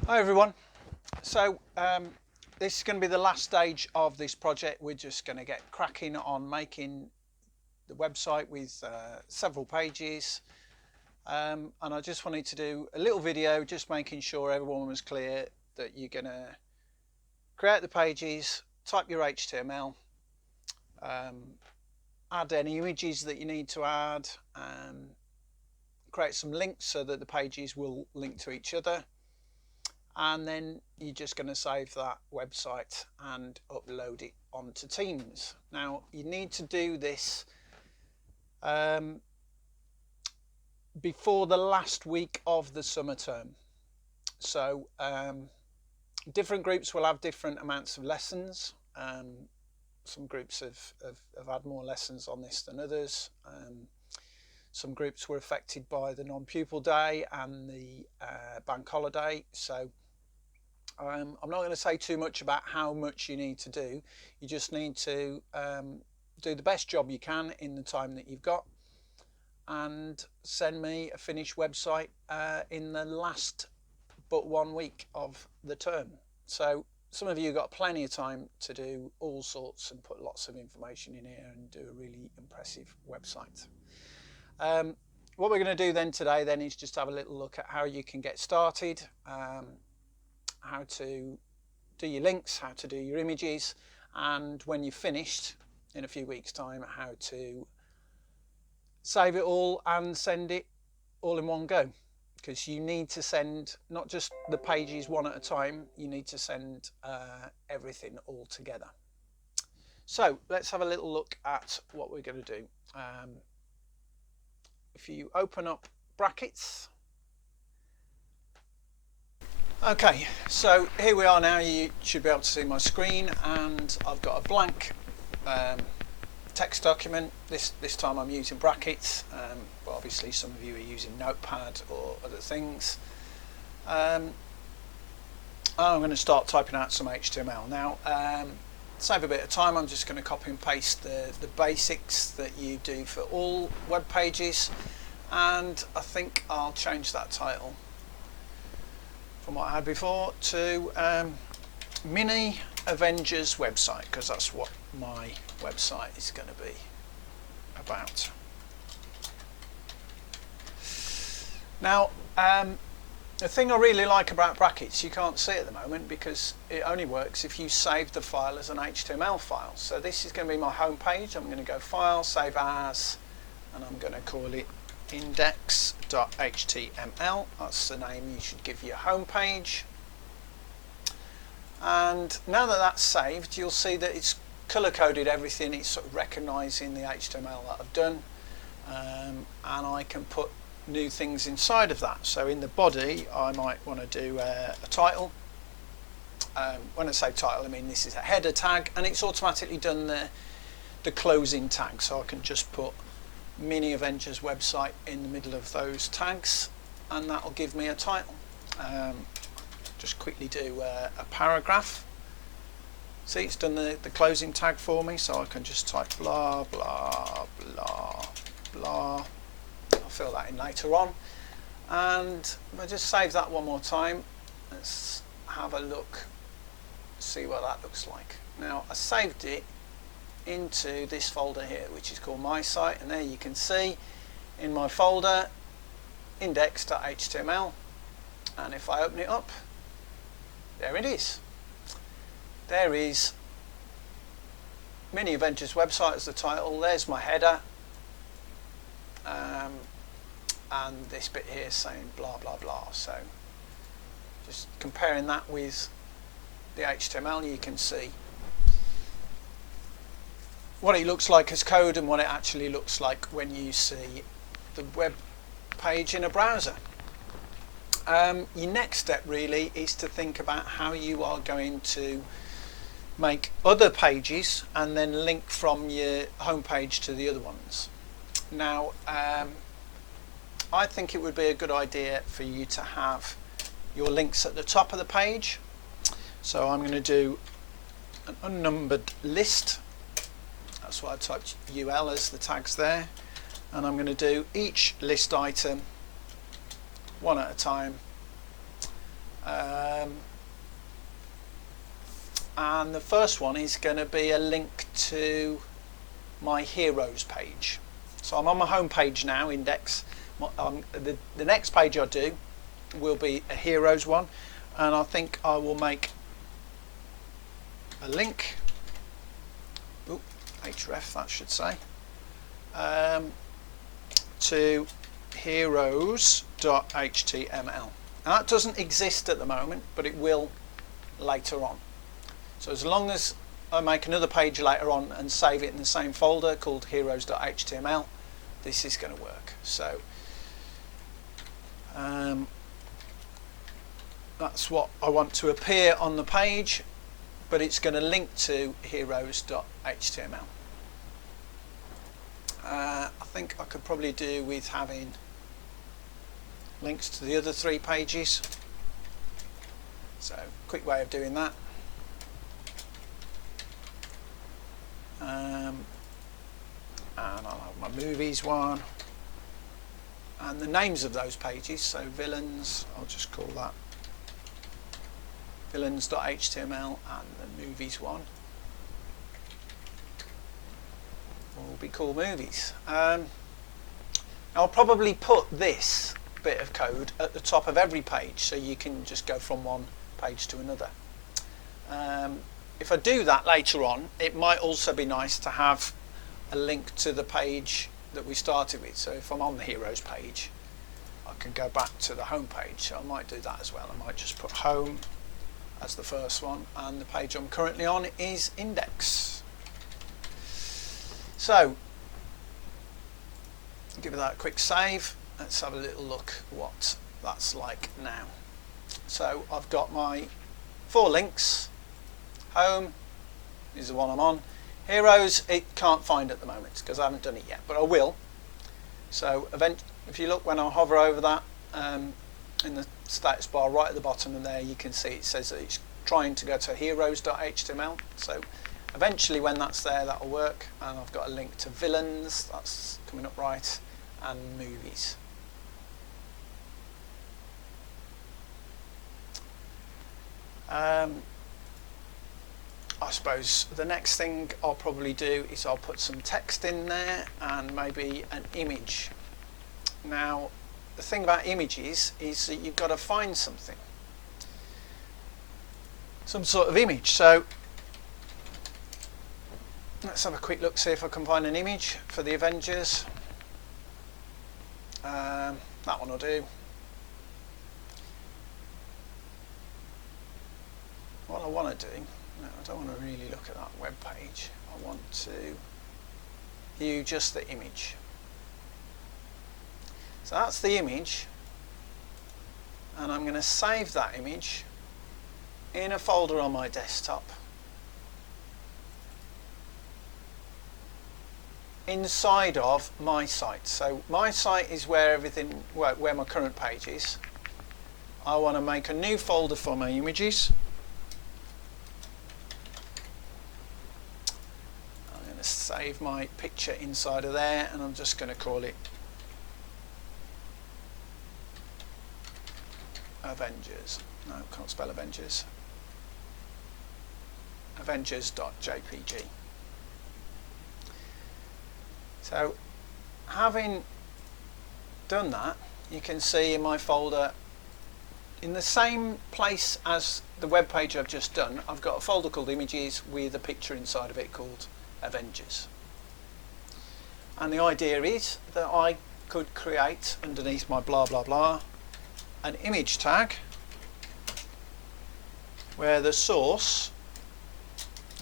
Hi everyone. So this is going to be the last stage of this project. We're just going to get cracking on making the website with several pages, and I just wanted to do a little video just making sure everyone was clear that you're going to create the pages, type your HTML, add any images that you need to add, create some links so that the pages will link to each other, and then you're just going to save that website and upload it onto Teams. Now you need to do this before the last week of the summer term. So different groups will have different amounts of lessons. Some groups have had more lessons on this than others. Some groups were affected by the non-pupil day and the bank holiday, so I'm not going to say too much about how much you need to do. You just need to do the best job you can in the time that you've got, and send me a finished website in the last but 1 week of the term. So some of you got plenty of time to do all sorts and put lots of information in here and do a really impressive website. What we're going to do then today is just have a little look at how you can get started, how to do your links, how to do your images, and when you're finished in a few weeks' time, how to save it all and send it all in one go. Because you need to send not just the pages one at a time, you need to send everything all together. So let's have a little look at what we're going to do. If you open up brackets. Okay, so here we are now. You should be able to see my screen, and I've got a blank text document. This time I'm using brackets, but obviously some of you are using Notepad or other things. I'm going to start typing out some HTML now. Save a bit of time, I'm just going to copy and paste the basics that you do for all web pages, and I think I'll change that title from what I had before to Mini Avengers website, because that's what my website is going to be about. Now the thing I really like about brackets, you can't see at the moment because it only works if you save the file as an HTML file. So this is going to be my home page. I'm going to go File, Save As, and I'm going to call it index.html. That's the name you should give your home page. And now that that's saved, you'll see that it's color coded everything. It's sort of recognizing the HTML that I've done, and I can put new things inside of that. So in the body I might want to do a title. When I say title, I mean this is a header tag, and it's automatically done the closing tag, so I can just put Mini Avengers website in the middle of those tags, and that'll give me a title. Just quickly do a paragraph. See, it's done the closing tag for me, so I can just type blah blah blah blah. I'll fill that in later on, and if I just save that one more time, let's have a look, see what that looks like. Now I saved it into this folder here, which is called My Site, and there you can see in my folder index.html, and if I open it up, there it is. There is Mini Avengers website as the title. There's my header, and this bit here saying blah blah blah. So just comparing that with the HTML, you can see what it looks like as code and what it actually looks like when you see the web page in a browser. Your next step really is to think about how you are going to make other pages and then link from your home page to the other ones. Now I think it would be a good idea for you to have your links at the top of the page. So I'm going to do an unnumbered list. That's why I typed UL as the tags there, and I'm going to do each list item one at a time. first one is going to be a link to my Heroes page. So I'm on my home page now, Index. The next page I do will be a Heroes one, and I think I will make a link, href that should say, to heroes.html. Now that doesn't exist at the moment, but it will later on. So as long as I make another page later on and save it in the same folder called heroes.html, this is going to work. So that's what I want to appear on the page, but it's going to link to heroes.html. I think I could probably do with having links to the other 3 pages. So quick way of doing that. And I'll have my movies one and the names of those pages. So villains, I'll just call that villains.html, and the movies one will be called movies. I'll probably put this bit of code at the top of every page so you can just go from one page to another. If I do that later on, it might also be nice to have a link to the page that we started with. So if I'm on the Heroes page, I can go back to the home page. So I might do that as well. I might just put home as the first one, and the page I'm currently on is Index. So give that a quick save. Let's have a little look what that's like now. So I've got my 4 links. Home is the one I'm on. Heroes, it can't find at the moment because I haven't done it yet, but I will. So if you look when I hover over that, in the status bar right at the bottom of there, you can see it says that it's trying to go to heroes.html. So eventually when that's there, that'll work. And I've got a link to villains, that's coming up right, and movies. I suppose the next thing I'll probably do is I'll put some text in there and maybe an image. Now the thing about images is that you've got to find something, some sort of image. So let's have a quick look, see if I can find an image for the Avengers. That one will do. What I want to do, no, I don't want to really look at that web page. I want to view just the image. So that's the image, and I'm going to save that image in a folder on my desktop inside of my site. So my site is where where my current page is. I want to make a new folder for my images. I'm going to save my picture inside of there, and I'm just going to call it Avengers. No, can't spell Avengers. Avengers.jpg. So having done that, you can see in my folder, in the same place as the web page I've just done, I've got a folder called Images with a picture inside of it called Avengers. And the idea is that I could create underneath my blah blah blah an image tag where the source,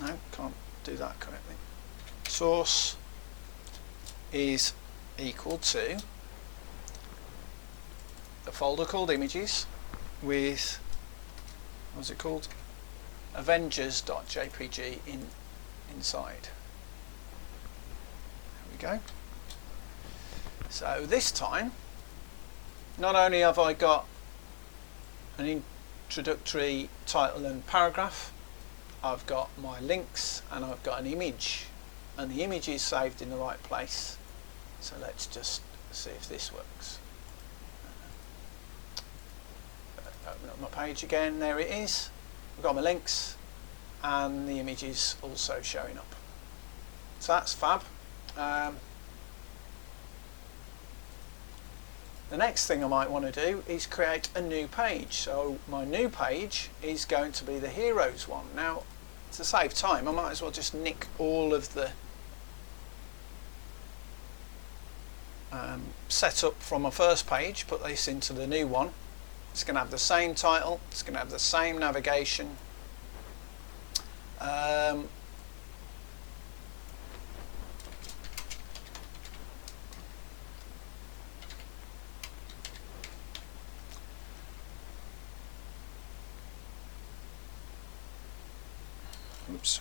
no, can't do that correctly, source is equal to a folder called Images with, what's it called, Avengers.jpg inside. There we go. So this time, not only have I got an introductory title and paragraph, I've got my links and I've got an image, and the image is saved in the right place. So let's just see if this works. Open up my page again, there it is. I've got my links, and the images also showing up. So that's fab. The next thing I might want to do is create a new page. So my new page is going to be the Heroes one. Now, to save time, I might as well just nick all of the setup from my first page, put this into the new one. It's going to have the same title, it's going to have the same navigation. Oops.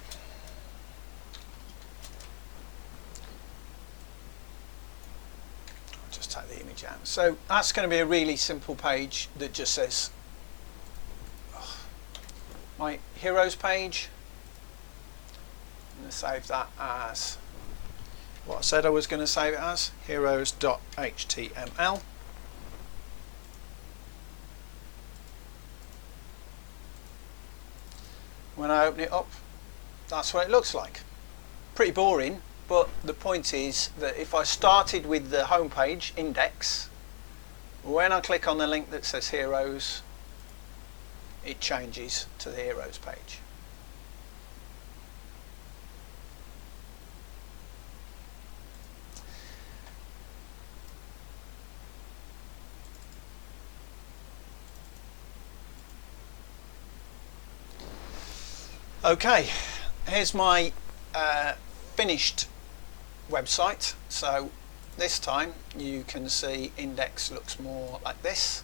I'll just take the image out. So that's going to be a really simple page that just says my Heroes page. I'm going to save that as what I said I was going to save it as, heroes.html. When I open it up, that's what it looks like. Pretty boring, but the point is that if I started with the home page index, when I click on the link that says Heroes, it changes to the Heroes page. Okay, here's my finished website. So this time you can see index looks more like this.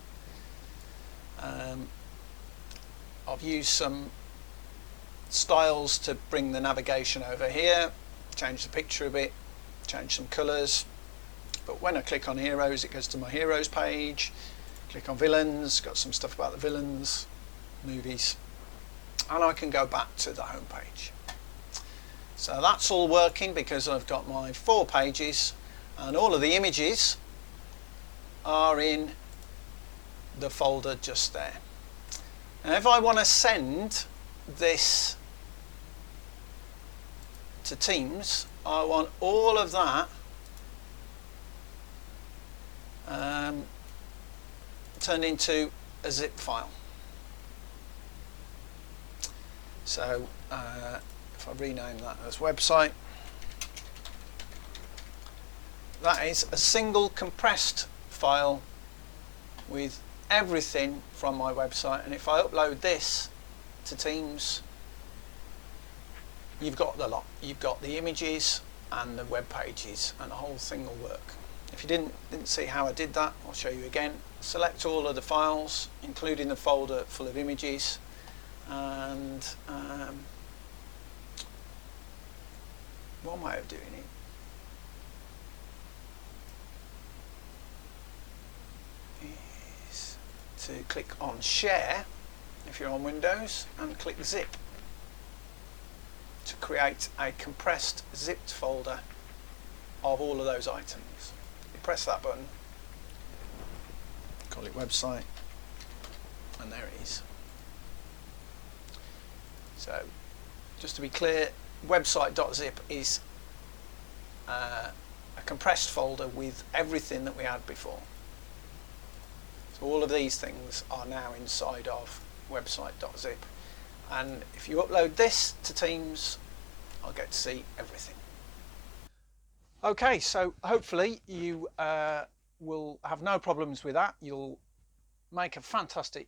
I've used some styles to bring the navigation over here, change the picture a bit, change some colours. But when I click on Heroes, it goes to my Heroes page. Click on Villains, got some stuff about the villains, movies, and I can go back to the home page. So that's all working because I've got my 4 pages and all of the images are in the folder just there. And if I want to send this to Teams, I want all of that turned into a zip file. So if I rename that as website, that is a single compressed file with everything from my website. And if I upload this to Teams, you've got the lot. You've got the images and the web pages, and the whole thing will work. If you didn't see how I did that, I'll show you again. Select all of the files, including the folder full of images, and one way of doing it is to click on Share if you're on Windows and click Zip to create a compressed zipped folder of all of those items. You press that button, call it website, and there it is. So just to be clear, website.zip is a compressed folder with everything that we had before. So all of these things are now inside of website.zip, and if you upload this to Teams, I'll get to see everything. Okay, so hopefully you will have no problems with that. You'll make a fantastic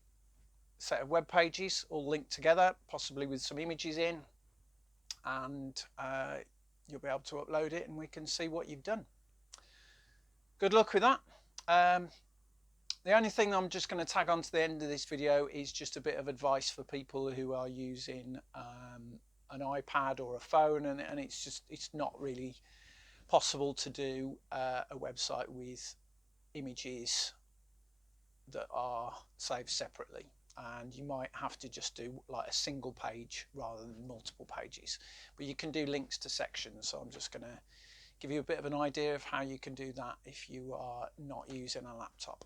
set of web pages all linked together, possibly with some images in, and you'll be able to upload it and we can see what you've done. Good luck with that. The only thing I'm just going to tag on to the end of this video is just a bit of advice for people who are using an iPad or a phone, and it's not really possible to do a website with images that are saved separately, and you might have to just do like a single page rather than multiple pages, but you can do links to sections. So I'm just going to give you a bit of an idea of how you can do that if you are not using a laptop.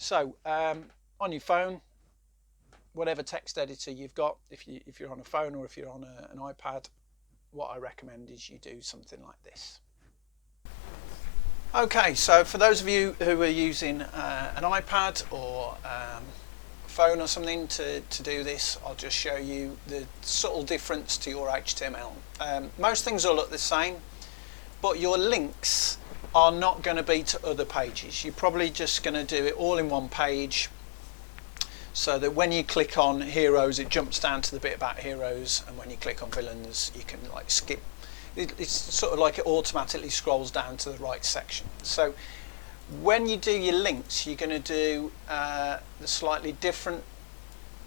So on your phone, whatever text editor you've got. If you're on a phone or if you're on an iPad, what I recommend is you do something like this. Okay, so for those of you who are using an iPad or phone or something to do this, I'll just show you the subtle difference to your HTML. Most things will look the same, but your links are not going to be to other pages. You're probably just going to do it all in one page, so that when you click on heroes, it jumps down to the bit about heroes, and when you click on villains, you can like skip. It's sort of like it automatically scrolls down to the right section. So when you do your links, you're going to do the slightly different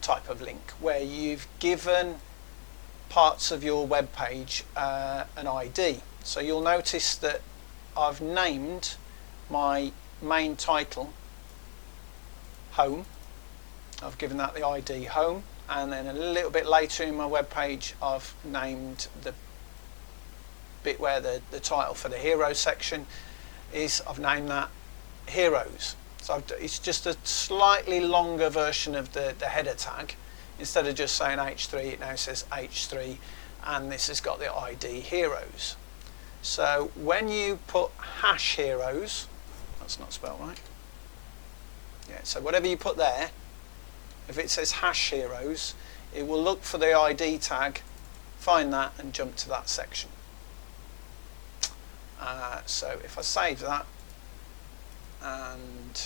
type of link, where you've given parts of your web page an ID. So you'll notice that I've named my main title home. I've given that the ID home, and then a little bit later in my web page I've named the bit where the title for the hero section is, I've named that heroes. So it's just a slightly longer version of the header tag. Instead of just saying H3, it now says H3, and this has got the ID heroes. So when you put hash heroes, that's not spelled right. Yeah, so whatever you put there, if it says hash heroes, it will look for the ID tag, find that, and jump to that section. So if I save that, and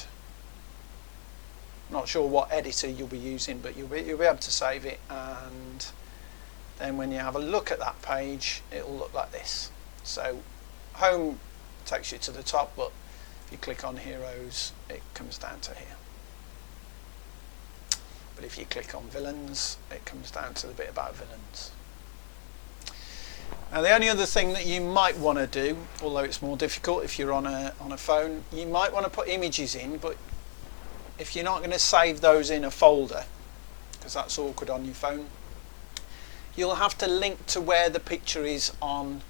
not sure what editor you'll be using, but you'll be able to save it, and then when you have a look at that page, it will look like this. So home takes you to the top, but if you click on heroes, it comes down to here. But if you click on villains, it comes down to the bit about villains. Now the only other thing that you might want to do, although it's more difficult if you're on a phone, you might want to put images in, but if you're not going to save those in a folder, because that's awkward on your phone, you'll have to link to where the picture is on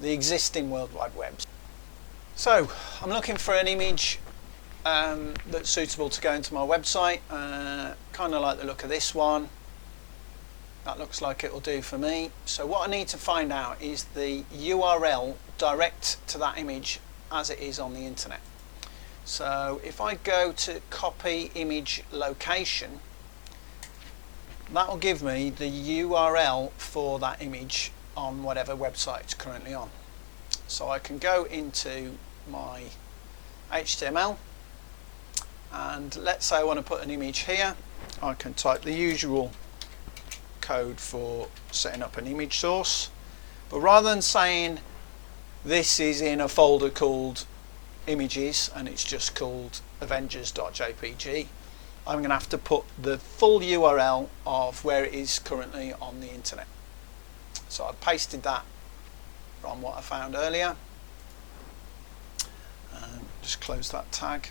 the existing World Wide Web. So I'm looking for an image that's suitable to go into my website. Kind of like the look of this one. That looks like it will do for me. So what I need to find out is the URL direct to that image as it is on the internet. So if I go to copy image location, that will give me the URL for that image on whatever website it's currently on. So I can go into my HTML, and let's say I want to put an image here. I can type the usual code for setting up an image source, but rather than saying this is in a folder called images and it's just called avengers.jpg, I'm going to have to put the full URL of where it is currently on the internet. So I pasted that from what I found earlier, and just close that tag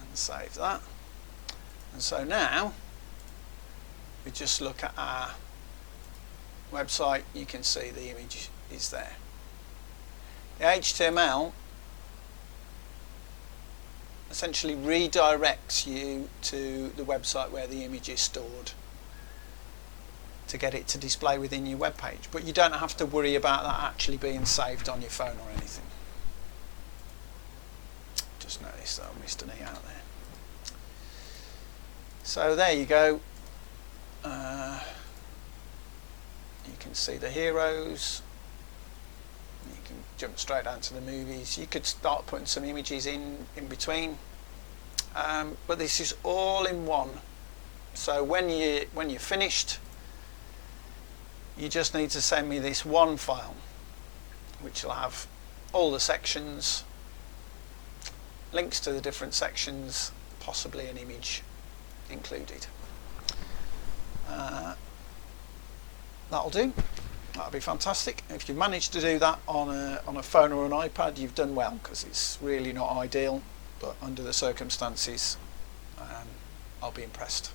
and save that. And so now we just look at our website, you can see the image is there. The HTML essentially redirects you to the website where the image is stored to get it to display within your web page, but you don't have to worry about that actually being saved on your phone or anything. Just noticed that I missed an E out there. So there you go. You can see the heroes. You can jump straight down to the movies. You could start putting some images in between, but this is all in one. So when you're finished, you just need to send me this one file, which will have all the sections, links to the different sections, possibly an image included. That'll do. That'll be fantastic. If you manage to do that on a phone or an iPad, you've done well, because it's really not ideal, but under the circumstances, I'll be impressed.